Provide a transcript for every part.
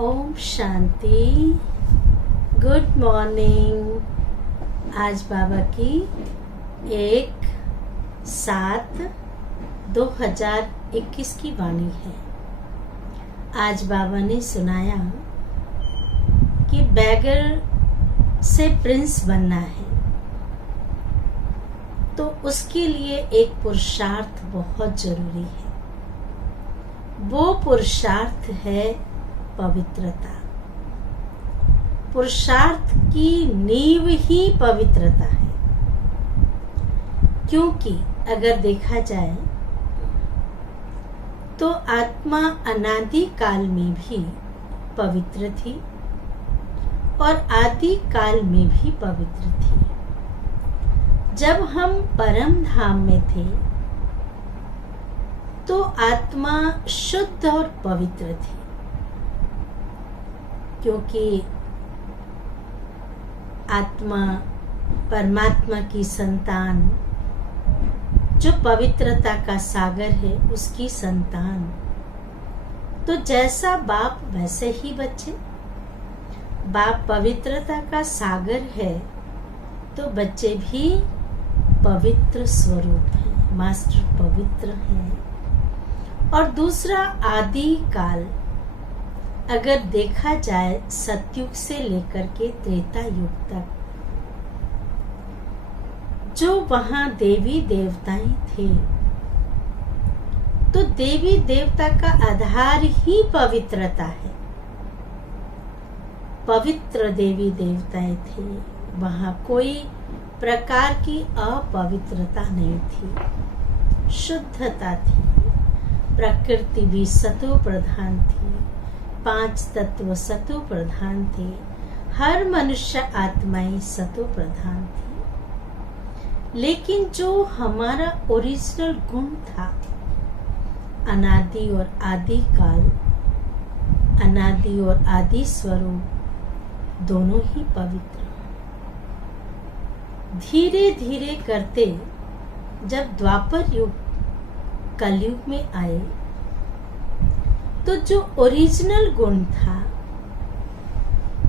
Om Shanti. Good morning. आज बाबा की 1/7/2021 की वाणी है। आज बाबा ने सुनाया कि बैगर से प्रिंस बनना है तो उसके लिए एक पुरुषार्थ बहुत जरूरी है। वो पुरुषार्थ है पवित्रता। पुरुषार्थ की नींव ही पवित्रता है, क्योंकि अगर देखा जाए तो आत्मा अनादि काल में भी पवित्र थी और आदि काल में भी पवित्र थी। जब हम परम धाम में थे तो आत्मा शुद्ध और पवित्र थी, क्योंकि आत्मा परमात्मा की संतान जो पवित्रता का सागर है उसकी संतान। तो जैसा बाप वैसे ही बच्चे। बाप पवित्रता का सागर है तो बच्चे भी पवित्र स्वरूप हैं, मास्टर पवित्र हैं। और दूसरा आदि काल, अगर देखा जाए सतयुग से लेकर के त्रेता युग तक, जो वहां देवी देवताएं थे, तो देवी देवता का आधार ही पवित्रता है। पवित्र देवी देवताएं थे, वहां कोई प्रकार की अपवित्रता नहीं थी, शुद्धता थी। प्रकृति भी सतो प्रधान थी, 5 तत्व सतो प्रधान थे, हर मनुष्य आत्माएं सतो प्रधान थी। लेकिन जो हमारा ओरिजिनल गुण था, अनादि और आदि काल, अनादि और आदि स्वरूप दोनों ही पवित्र। धीरे धीरे करते जब द्वापर युग कलयुग में आए तो जो ओरिजिनल गुण था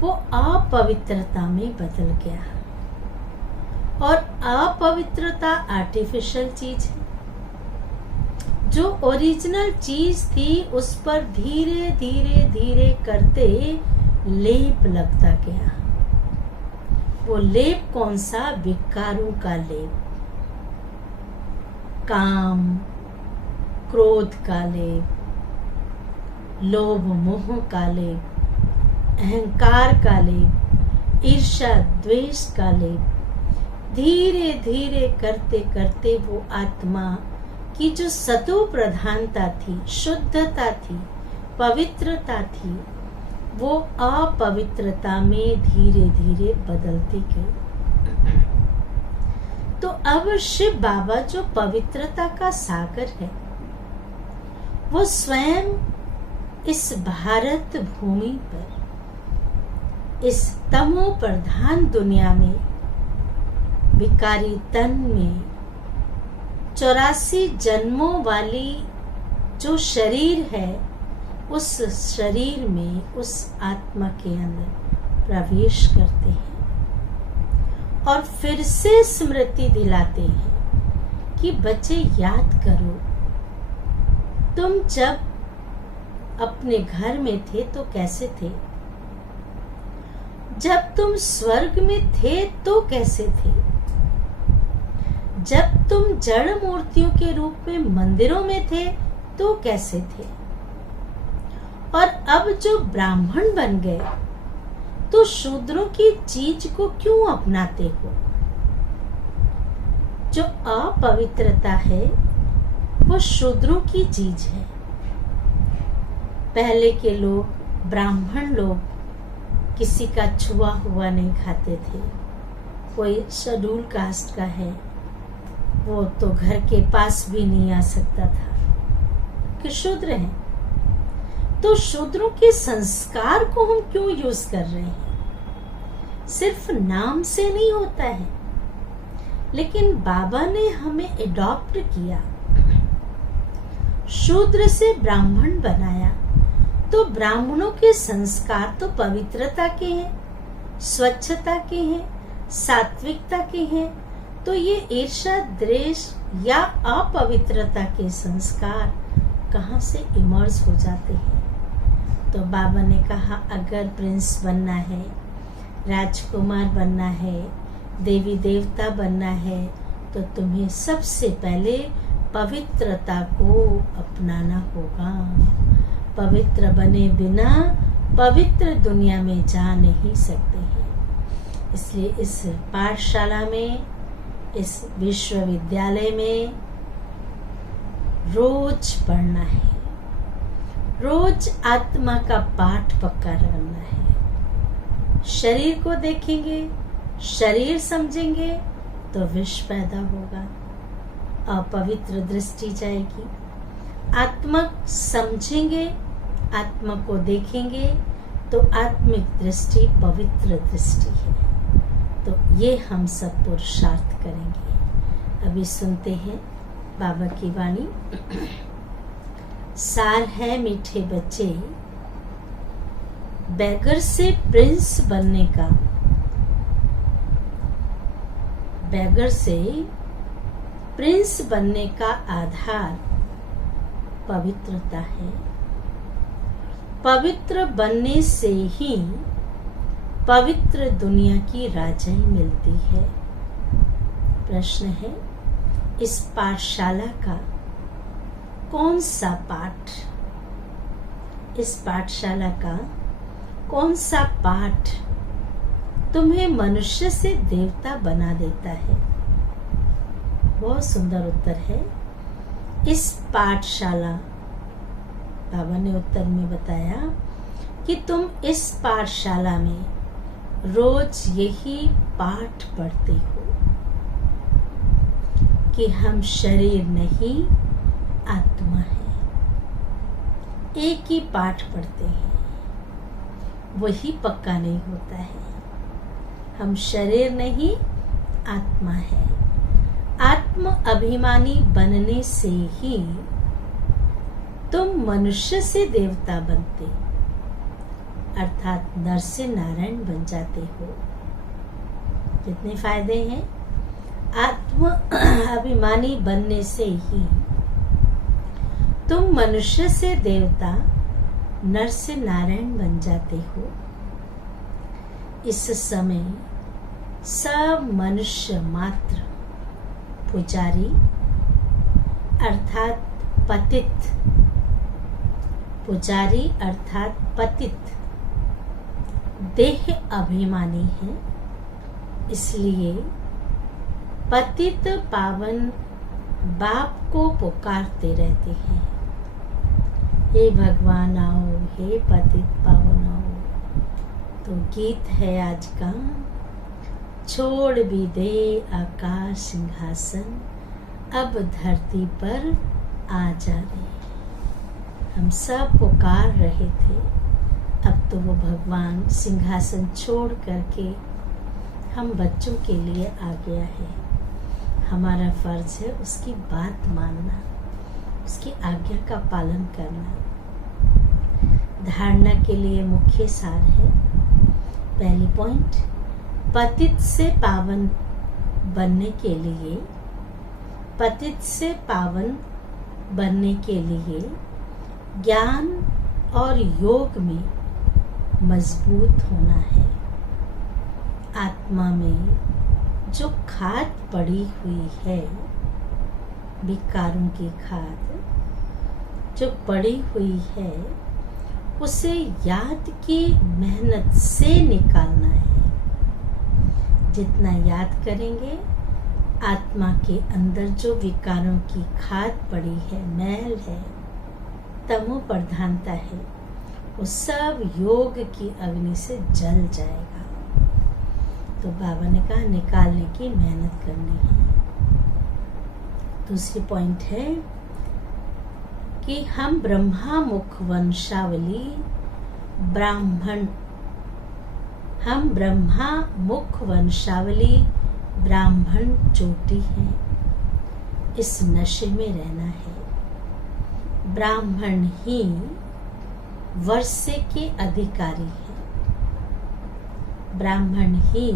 वो अपवित्रता में बदल गया। और अपवित्रता आर्टिफिशियल चीज है। जो ओरिजिनल चीज थी उस पर धीरे धीरे धीरे करते लेप लगता गया। वो लेप कौन सा? विकारों का लेप, काम क्रोध का लेप, लोभ मोह का लेप, अहंकार का लेप, ईर्ष्या द्वेष का लेप। धीरे धीरे करते करते वो आत्मा की जो सतो प्रधानता थी, शुद्धता थी, पवित्रता थी, वो अपवित्रता में धीरे धीरे बदलती गई। तो अब शिव बाबा जो पवित्रता का सागर है, वो स्वयं इस भारत भूमि पर, इस तमो प्रधान दुनिया में, विकारी तन में 84 जन्मों वाली जो शरीर है, उस शरीर में उस आत्मा के अंदर प्रवेश करते हैं और फिर से स्मृति दिलाते हैं कि बच्चे याद करो, तुम जब अपने घर में थे तो कैसे थे? जब तुम स्वर्ग में थे तो कैसे थे? जब तुम जड़ मूर्तियों के रूप में मंदिरों में थे तो कैसे थे? और अब जो ब्राह्मण बन गए तो शूद्रों की चीज को क्यों अपनाते हो? जो अपवित्रता है वो शूद्रों की चीज है। पहले के लोग, ब्राह्मण लोग, किसी का छुआ हुआ नहीं खाते थे। कोई शेड्यूल कास्ट का है, वो तो घर के पास भी नहीं आ सकता था कि शूद्र हैं। तो शूद्रों के संस्कार को हम क्यों यूज कर रहे हैं? सिर्फ नाम से नहीं होता है, लेकिन बाबा ने हमें एडॉप्ट किया, शूद्र से ब्राह्मण बनाया तो ब्राह्मणों के संस्कार तो पवित्रता के हैं, स्वच्छता के हैं, सात्विकता के हैं। तो ये ईर्ष्या, द्वेष या अपवित्रता के संस्कार कहाँ से इमर्ज हो जाते हैं? तो बाबा ने कहा, अगर प्रिंस बनना है, राजकुमार बनना है, देवी देवता बनना है, तो तुम्हें सबसे पहले पवित्रता को अपनाना होगा। पवित्र बने बिना पवित्र दुनिया में जा नहीं सकते हैं। इसलिए इस पाठशाला में, इस विश्वविद्यालय में रोज पढ़ना है, रोज आत्मा का पाठ पक्का करना है। शरीर को देखेंगे, शरीर समझेंगे तो विष पैदा होगा, अपवित्र दृष्टि जाएगी। आत्मा समझेंगे, आत्मा को देखेंगे तो आत्मिक दृष्टि पवित्र दृष्टि है। तो ये हम सब पुरुषार्थ करेंगे। अभी सुनते हैं बाबा की वाणी। सार है मीठे बच्चे, बैगर से प्रिंस बनने का, बैगर से प्रिंस बनने का आधार पवित्रता है। पवित्र बनने से ही पवित्र दुनिया की राजाई मिलती है। प्रश्न है, इस पाठशाला का कौन सा पाठ, इस पाठशाला का कौन सा पाठ तुम्हें मनुष्य से देवता बना देता है? बहुत सुंदर उत्तर है। इस पाठशाला, बाबा ने उत्तर में बताया कि तुम इस पाठशाला में रोज यही पाठ पढ़ते हो कि हम शरीर नहीं, आत्मा है। एक ही पाठ पढ़ते हैं, वही पक्का नहीं होता है। हम शरीर नहीं, आत्मा है। आत्म अभिमानी बनने से ही तुम मनुष्य से देवता बनते, अर्थात नर से नारायण बन जाते हो। कितने फायदे हैं? आत्म अभिमानी बनने से ही तुम मनुष्य से देवता, नर से नारायण बन जाते हो। इस समय सब मनुष्य मात्र पुजारी अर्थात पतित, पुजारी अर्थात पतित देह अभिमानी है। इसलिए पतित पावन बाप को पुकारते रहते हैं, हे भगवान आओ, हे पतित पावन आओ। तो गीत है आज का, छोड़ भी दे आकाश सिंहासन, अब धरती पर आ जा रे। हम सब पुकार रहे थे, अब तो वो भगवान सिंहासन छोड़ करके हम बच्चों के लिए आ गया है। हमारा फर्ज है उसकी बात मानना, उसकी आज्ञा का पालन करना। धारणा के लिए मुख्य सार है, पहली पॉइंट, पतित से पावन बनने के लिए, पतित से पावन बनने के लिए ज्ञान और योग में मजबूत होना है। आत्मा में जो खाद पड़ी हुई है, विकारों की खाद जो पड़ी हुई है, उसे याद की मेहनत से निकालना है। जितना याद करेंगे, आत्मा के अंदर जो विकारों की खाद पड़ी है, मैल है, तमो प्रधानता है, वो सब योग की अग्नि से जल जाएगा। तो बाबा ने कहा निकालने की मेहनत करनी है। दूसरी पॉइंट है कि हम ब्रह्मा मुख वंशावली ब्राह्मण, हम ब्रह्मा मुख वंशावली ब्राह्मण चोटी हैं। इस नशे में रहना है। ब्राह्मण ही वर्षे के अधिकारी हैं। ब्राह्मण ही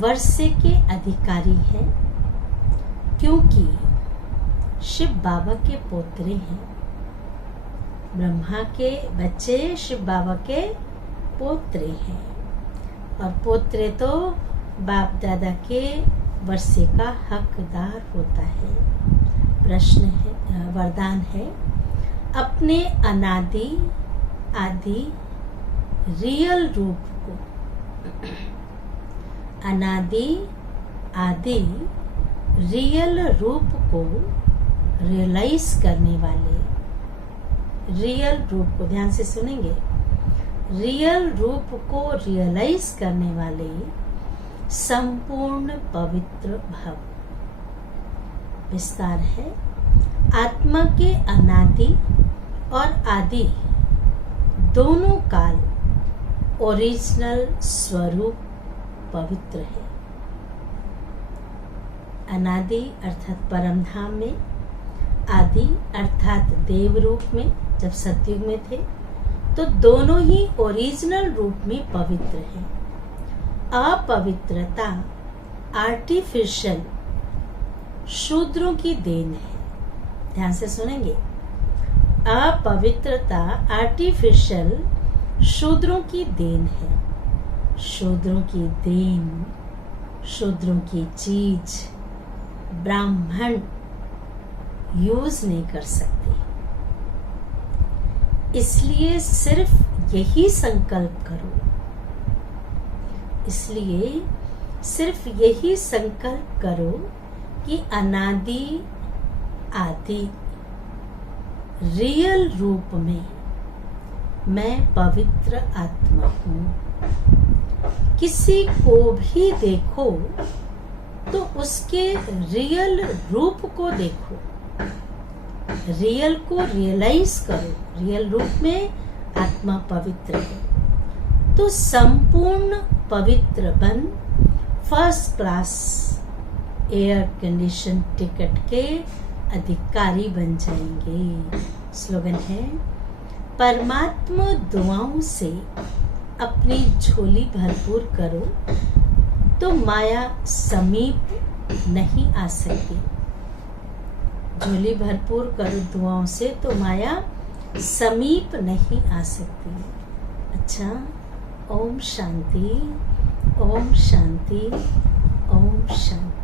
वर्षे के अधिकारी हैं, क्योंकि शिव बाबा के पोतरे हैं। ब्रह्मा के बच्चे शिव बाबा के पोतरे हैं, और पोतरे तो बाप दादा के वर्षे का हकदार होता है। प्रश्न है, वरदान है, अपने अनादि आदि रियल रूप को, अनादि आदि रियल रूप को रियलाइज करने वाले, रियल रूप को ध्यान से सुनेंगे, रियल रूप को रियलाइज करने वाले संपूर्ण पवित्र भव। विस्तार है, आत्मा के अनादि और आदि दोनों काल ओरिजिनल स्वरूप पवित्र है। अनादि अर्थात परम धाम में, आदि अर्थात देव रूप में जब सतयुग में थे, तो दोनों ही ओरिजिनल रूप में पवित्र हैं। अपवित्रता आर्टिफिशियल शूद्रों की देन है। ध्यान से सुनेंगे, अपवित्रता आर्टिफिशियल शूद्रों की देन है। शूद्रों की देन, शूद्रों की चीज ब्राह्मण यूज नहीं कर सकते। इसलिए सिर्फ यही संकल्प करो, इसलिए सिर्फ यही संकल्प करो कि अनादि आदि रियल रूप में मैं पवित्र आत्मा हूँ। किसी को भी देखो तो उसके रियल रूप को देखो, रियल को रियलाइज करो। रियल रूप में आत्मा पवित्र है, तो संपूर्ण पवित्र बन first class air condition ticket के अधिकारी बन जाएंगे। स्लोगन है, परमात्मा दुआओं से अपनी झोली भरपूर करो तो माया समीप नहीं आ सकती। झोली भरपूर करो दुआओं से तो माया समीप नहीं आ सकती। अच्छा, ओम शांति, ओम शांति, ओम शांति।